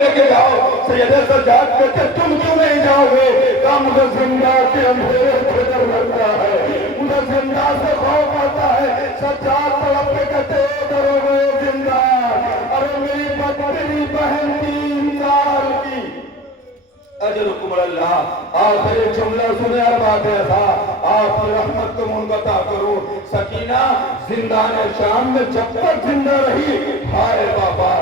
لے کے جاؤ۔ سید سجاد کہتے تم کیوں نہیں جاؤ گے؟ کہا مجھے زندہ کے اندھیرے سے ڈر لگتا ہے، مجھے زندہ سے خوف آتا ہے۔ سجاد طرف پہ کہتے ڈرو گے زندہ؟ ارے میری بڑی بہن 3 سال کی، اجرکم اللہ۔ آخر جملہ سنے ارباب ایسا، آپ کی رحمت کو منقطع کرو۔ سکینہ زندان شام میں جب تک زندہ رہی، ہائے بابا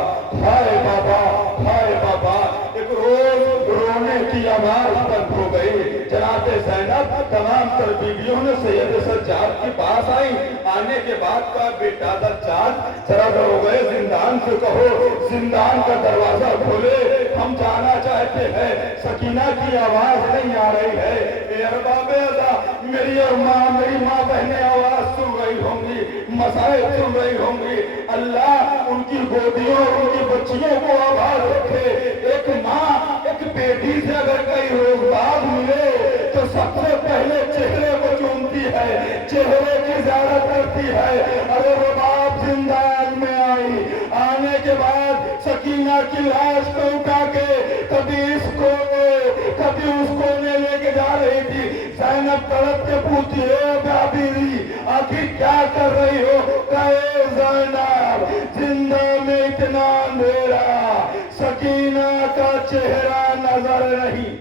ہائے بابا ہائے بابا، ایک روز رونے کی آواز بند ہو گئی۔ جناب زینب تمام تر بیویوں نے سید سجاد کے پاس آئی، آنے کے بعد کہا بیٹا سجاد ذرا رو گئے زندان سے کہو زندان کا دروازہ کھولے، ہم جانا چاہتے ہیں۔ سکینہ کی آواز نہیں آ رہی ہے۔ اے ارباب ادا، میری ماں بہنیں آواز سن رہی ہوں گی، مسائل سن رہی ہوں گی۔ اللہ ان کی گودیوں اور ان کی بچیوں کو آباد رکھے۔ ایک ماں ایک بیٹی سے اگر کئی روز بعد ملے تو سب سے پہلے چہرے کو چومتی ہے، چہرے کی زیارت کرتی ہے۔ ارے وہ باپ زندان میں آئی، آنے کے بعد سکینہ کی لاش کو اٹھا کے کبھی اس کونے کبھی اس کونے لے کے جا رہی تھی۔ زینب تڑپ کے پوچھی اے بابیری آخر کیا کر رہی ہو؟ کہے زینب زندہ میں اتنا اندھیرا، سکینہ کا چہرہ نظر نہیں،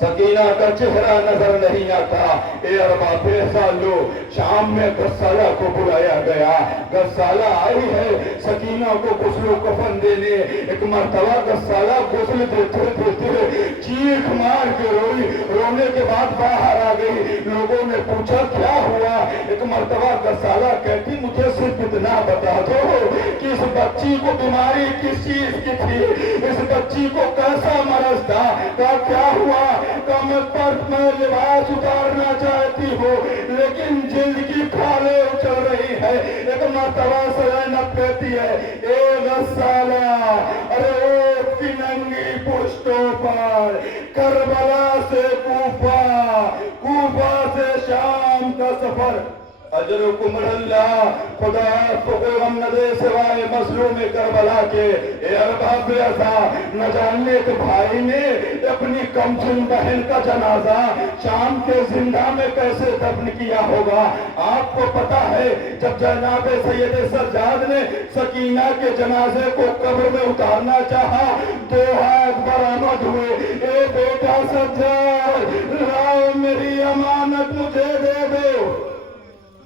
سکینہ کا چہرہ نظر نہیں آتا۔ اے ارباب لو، شام میں غسالہ کو بلایا گیا، غسالہ آئی ہے سکینہ کو غسل و کفن دینے۔ ایک مرتبہ غسالہ غسل دیتے دیتے چیخ مار کے روئی، رونے کے بعد باہر آ گئی۔ لوگوں نے پوچھا کیا ہوا؟ ایک مرتبہ غسالہ کہتی مجھے صرف اتنا بتا دو کہ اس بچی کو بیماری کس چیز کی تھی، اس بچی کو کیسا مرض تھا؟ کہا کیا ہوا؟ میں لباس اتارنا چاہتی ہوں لیکن جلد کی کھالیں اچھل رہی ہے۔ ایک مرتبہ زینب کہتی ہے اے غسالہ، ارے اونٹ کی ننگی پشتوں پر کربلا سے کوفہ، کوفہ سے شام کا سفر، اجرکم اللہ، خدا کو غم نہ دے سوائے مظلوم کربلا کے۔ اے ارباب ایسا، نہ جاننے کے بھائی نے اپنی کمسن بہن کا جنازہ شام کے زندہ میں کیسے دفن کیا ہوگا۔ آپ کو پتا ہے جب جناب سید سجاد نے سکینہ کے جنازے کو قبر میں اتارنا چاہا، 2 ہاتھ برآمد ہوئے، اے بیٹا سجاد لاؤ میری امانت مجھے دے دو،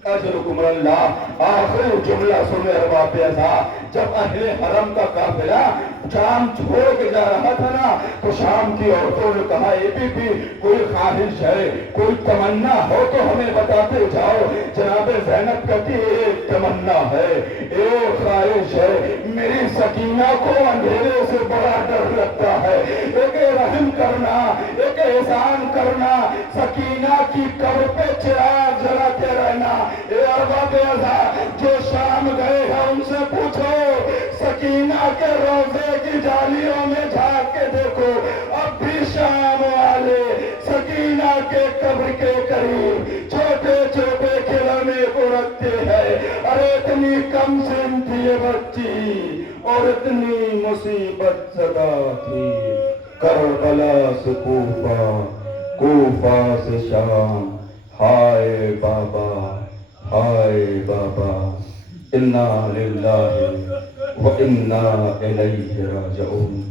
اجرکم اللہ۔ آخر جملہ سنے ارباب ایسا، جب اہل حرم کا قافلہ شام چھوڑ کے جا رہا تھا نا تو شام کی عورتوں نے کہا اے بی بی کوئی خواہش ہے، کوئی تمنا ہو تو ہمیں بتاتے جاؤ۔ جناب زینب کہتی ایک تمنا ہے، ایک خواہش ہے، میری سکینہ کو اندھیرے سے بڑا ڈر لگتا ہے، ایک رحم کرنا، ایک احسان کرنا، سکینہ کی قبر پہ چراغ جلاتے رہنا۔ اے ارباب ازا جو شام گئے ہیں ان سے پوچھو سکینہ کے روضے کی جالیوں میں جھانک کے دیکھو، اب بھی شام والے سکینہ کے قبر کے قریب چھوٹے چھوٹے کھلونے کو رکھتے ہیں۔ ارے اتنی کم سن تھی یہ بچی اور اتنی مصیبت زدہ تھی، کربلا سے کوفہ، کوفہ سے شام، ہائے بابا ہائے بابا، انا للہ و انا الیہ راجعون۔